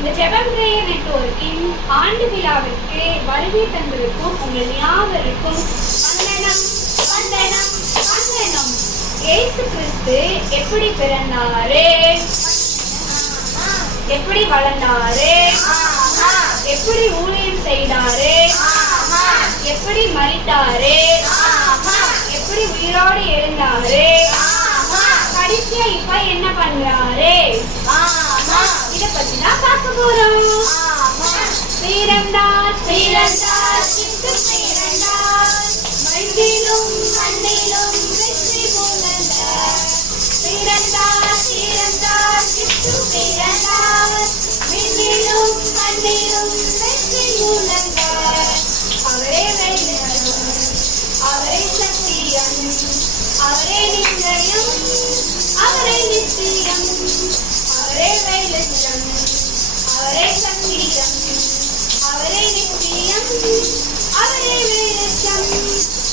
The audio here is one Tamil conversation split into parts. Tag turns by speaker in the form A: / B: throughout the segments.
A: இந்த ஜெபங்கிரேய நெட்வொர்க்கின் ஆண்டு விழாவிற்கு வருகை தந்திருக்கும் உங்கள் யாவருக்கும் வந்தனம் வந்தனம் வந்தனம். இயேசு கிறிஸ்து எப்படி பிறந்தாரு? எப்படி வளர்ந்தாரு? எப்படி ஊழியம் செய்தாரு? எப்படி மறித்தாரு எப்படி உயிரோடு எழுந்தாரு கடைசியா இப்ப என்ன பண்றாரு இத பத்தி தான் பார்க்க போறோம். பிறந்தார் பிறந்தார் கிறிஸ்து பிறந்தார் மண்ணிலும் மண்ணிலும் வெற்றி புகழ்ந்தார் பிறந்தார் பிறந்தார் கிறிஸ்து பிறந்தார் மண்ணிலும் மண்ணிலும் வெற்றி புகழ்ந்தார் அவரே வெளிச்சம் அவரே சத்தியம் அவரே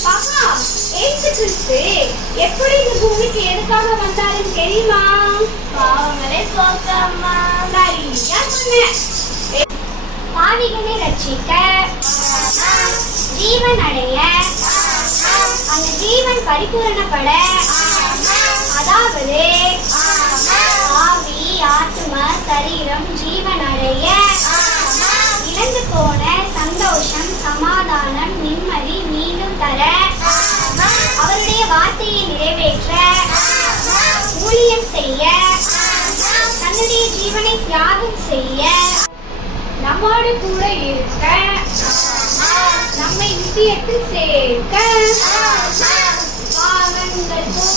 A: பாப்பா ஏசு கிறிஸ்து எப்படி இந்த பூமிக்கு எதுக்காக வந்தாருன்னு தெரியுமா? பாவங்களே போக்கம்மா சரியா சொன்னேன் பாவிகளை ரட்சிக்க ஜீவன் அடைய அந்த ஜீவன் பரிபூரணப்பட அதாவது ஆவி ஆத்ம சரீரம் ஜீவன் அடைய இழந்து போன சந்தோஷம் சமாதானம் நிம்மதி அவருடைய வார்த்தையை நிறைவேற்ற ஊழியம் செய்ய தன்னுடைய ஜீவனை தியாகம் செய்ய நம்மோடு கூட இருக்க நம்மை விஷயத்தில் சேர்க்க பாவங்கள்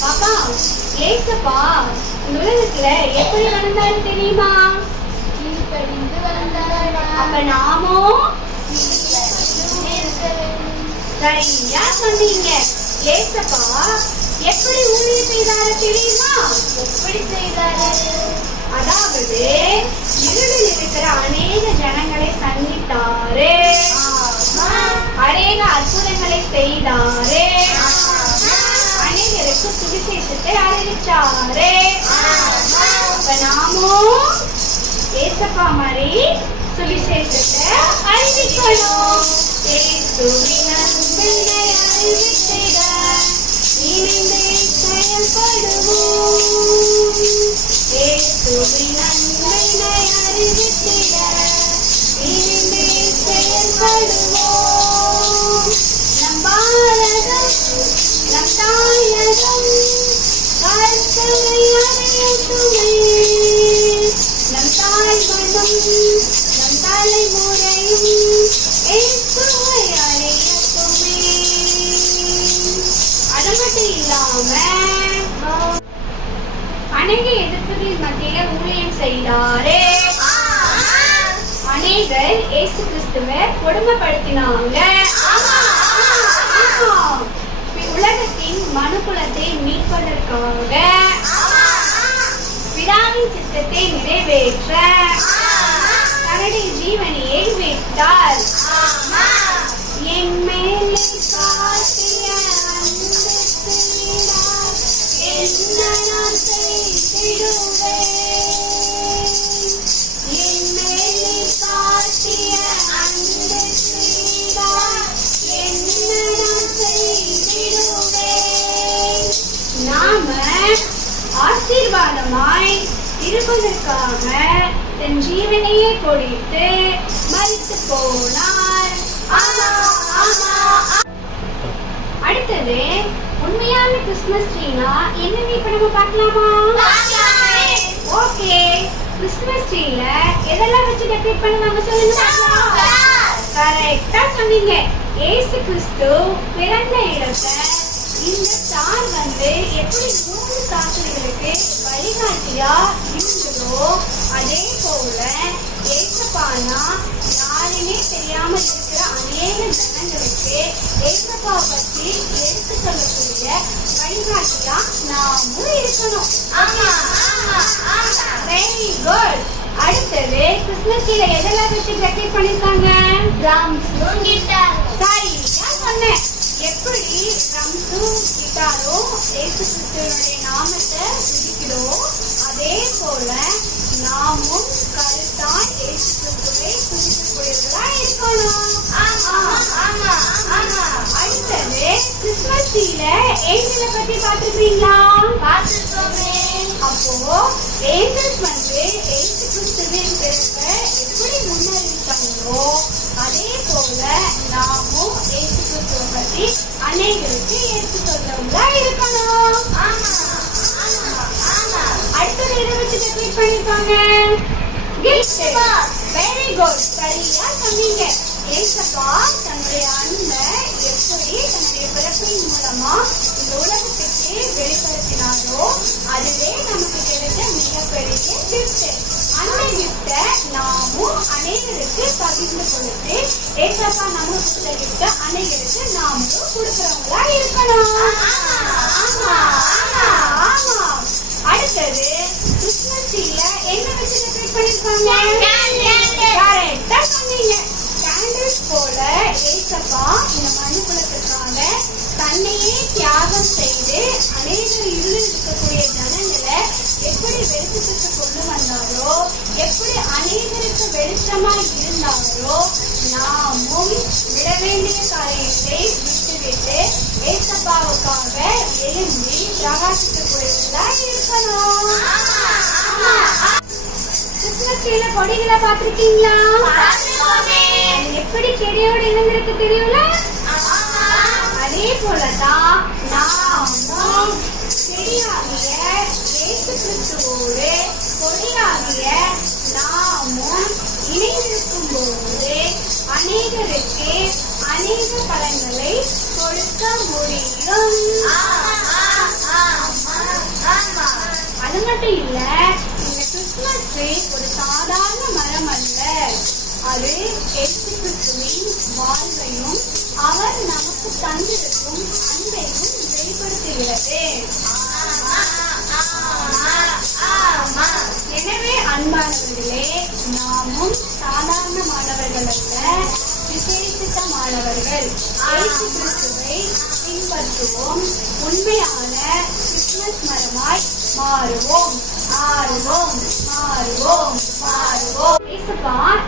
A: பாப்பா ஏசப்பா இந்த உலகத்துல எப்படி வளர்ந்தாரு தெரியுமா?
B: கீழ்ப்படிந்து வளர்ந்தாரா
A: அப்ப நாமோ சரியா சொன்னீங்க. ஏசப்பா எப்படி ஊழியம் செய்தாரு தெரியுமா?
B: எப்படி செய்தாரு?
A: அதாவது இருளில் இருக்கிற அநேக ஜனங்களை சந்தித்தாரு. அநேக அற்புதங்களை செய்தாரு. அநேகருக்கு சுவிசேஷத்தை அறிவிச்சாரு. அப்ப நாமும் ஏசப்பா மாதிரி சுவிசேஷத்தை அறிவிக்கணும். இயேசுவின் அன்பினை அறிவித்திட இணைந்து செயல்படுவோம். இயேசுவின் அன்பினை அறிவித்திட அநேக எதிர்ப்புகளின் மத்தியில ஊழியம் செய்தாரே. அநேகர் இயேசு கிறிஸ்துவ கொடுமைப்படுத்தினாங்க. உலகத்தின் மனுக்குலத்தை மீட்பதற்காக பிதாவின் சித்தத்தை நிறைவேற்ற தன்னுடைய ஜீவனையை விட்டார் என் மேலே இருப்பதற்காக தன் ஜீவனையே கொடுத்து மறித்து போனார் அடுத்தது உண்மையான கிறிஸ்துமஸ் ட்ரீனா என்னன்னு இப்ப நம்ம பார்க்கலாமா ஓகே கிறிஸ்துமஸ் ட்ரீல எதெல்லாம் வச்சு டெக்கரேட் பண்ணுவாங்க சொல்லுங்க கரெக்டா சொன்னீங்க ஏசு கிறிஸ்து பிறந்த இடத்தை இந்த ஸ்டார் வந்து எப்படி சாஸ்திரிகளுக்கு வழிகாட்டியா இருந்ததோ அதே போல ஏசப்பானா யாருமே தெரியாமல் இருக்கிற அநேக ஜனங்களுக்கு ஏசப்பா பற்றி எடுத்து சொல்லக்கூடிய வழிகாட்டியா நாமும் இருக்கணும். வெரி குட் அடுத்தது கிறிஸ்மஸ்ல எதெல்லாம் பற்றி பிரக்டிஸ் பண்ணிருக்காங்க சரி சொன்னேன். எப்படி ட்ரம்ஸும் கிட்டாரும் ஏசு கிறிஸ்துவனுடைய நாமத்தை துதிக்கிறோ அதே போல நாமும் கருத்தாய் ஏசு கிறிஸ்துவை துதிக்கக்கூடியவர்களா இருக்கணும் அடுத்தது கிறிஸ்மஸ் ட்ரீல ஏஞ்சலை பத்தி
B: பார்த்துக்கோமே
A: அப்போ ஏஞ்சல்ஸ் வந்து ஏசு கிறிஸ்துவின் பிறப்பை எப்படி முன்னறிவித்தாங்களோ அநேகருக்கு எடுத்து சொல்றவங்களா இருக்கணும்.
B: ஆமா ஆமா ஆமா.
A: அடுத்தது எதை வச்சு டெக்கரேட் பண்ணிருக்காங்க வெரி குட் சரியா சொன்னீங்க. தியாகம் செய்து அநேகர் இருளில் இருக்கக்கூடிய ஜனங்களை எப்படி வெளிச்சத்துக்கு கொண்டு வந்தாரோ எப்படி அநேகருக்கு வெளிச்சமா இருந்தாரோ நாமும் விட வேண்டிய காரியத்தை விட்டுவிட்டு ஏசப்பாவுக்காக எழும்பி பிரகாசிக்கக்கூடியவர்களா இருக்கணும். கிறிஸ்மஸ் கொடிகளை பார்த்துருக்கீங்களா? எப்படி செடியோட இணைந்திருக்கு தெரியல அதே போலதான் நாமும் செடியாகிய இயேசு கிறிஸ்துவோடு கொடியாகிய நாமும் இணைந்திருக்கும் போது அநேகருக்கு அநேக பலன்களை கொடுக்க முடியும் அது மட்டும் இல்ல இந்த கிறிஸ்துமஸ் ட்ரீ ஒரு சாதாரண மரம் அல்ல அது இயேசு கிறிஸ்துவின் வாழ்வையும் அவர் நமக்கு தந்திருக்கும் அன்பையும் வெளிப்படுத்துகிறது எனவே அன்பானவர்களே நாமும் சாதாரணமானவர்கள் அல்ல விசேஷித்தமானவர்கள் இயேசு கிறிஸ்துவை பின்பற்றுவோம் உண்மையான கிறிஸ்துமஸ் மரமாய் மாறுவோம் மாறுவோம் மாறுவோம் மாறுவோம்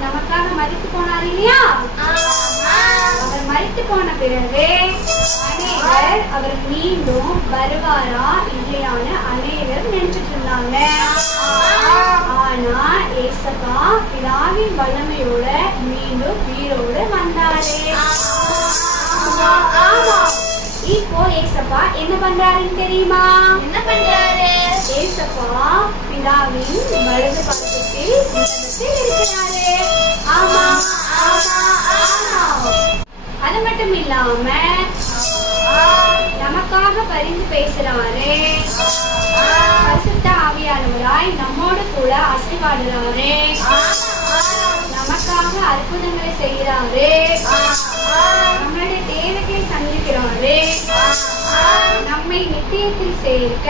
A: நமக்காக மதித்து போனார் இல்லையா போன பிறகு அநேகர் அவர் மீண்டும் வருவாரா இல்லையான்னு அநேகர் நினைச்சிட்டு இருந்தாங்க. ஆனா ஏசப்பா பிதாவின் வல்லமையோட மீண்டும் உயிரோடு வந்தாரு. இப்போ ஏசப்பா என்ன பண்றாருன்னு தெரியுமா?
B: என்ன பண்றாரு?
A: ஏசப்பா பிதாவின் வலது பக்கத்தில் இருக்கிறாரு. ஆமா ஆமா ஆமா. அது மட்டும் இல்லாம நமக்காக பரிந்து பேசுறாரு. பரிசுத்த ஆவியானவராய் நம்மோடு கூட அசைவாடுறாரு நமக்காக அற்புதங்களை செய்கிறாரே. நம்மளுடைய தேவைகளை சந்திக்கிறாரு. நம்மை நித்தியத்தில் சேர்க்க.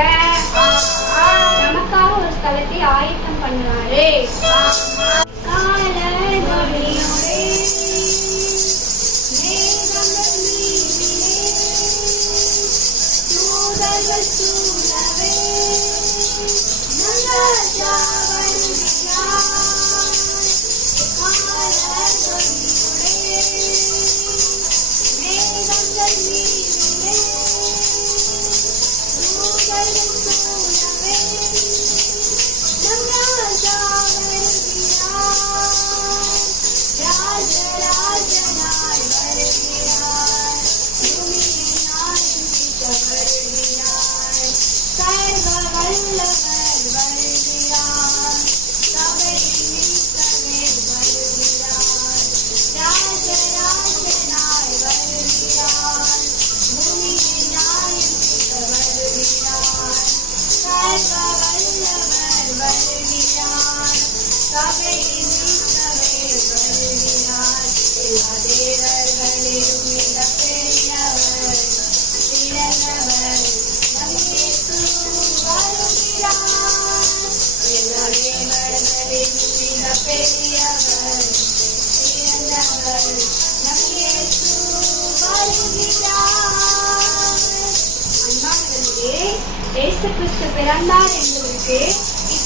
A: நமக்காக ஒரு ஸ்தலத்தை ஆயத்தம் பண்றாரு. காலவழியோடே Good job. ஏசு கிறிஸ்து பிறந்தார் என்பதற்கு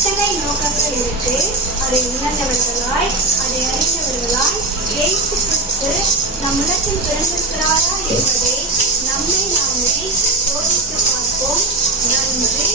A: எத்தனை நோக்கங்கள் இருக்கு. அதை உணர்ந்தவர்களாய் அதை அறிந்தவர்களாய் இயேசு கிறிஸ்து நம் உலகத்தில் பிறந்திருக்கிறாரா என்பதை நம்மை நாமே சோதித்து பார்ப்போம். நன்றி.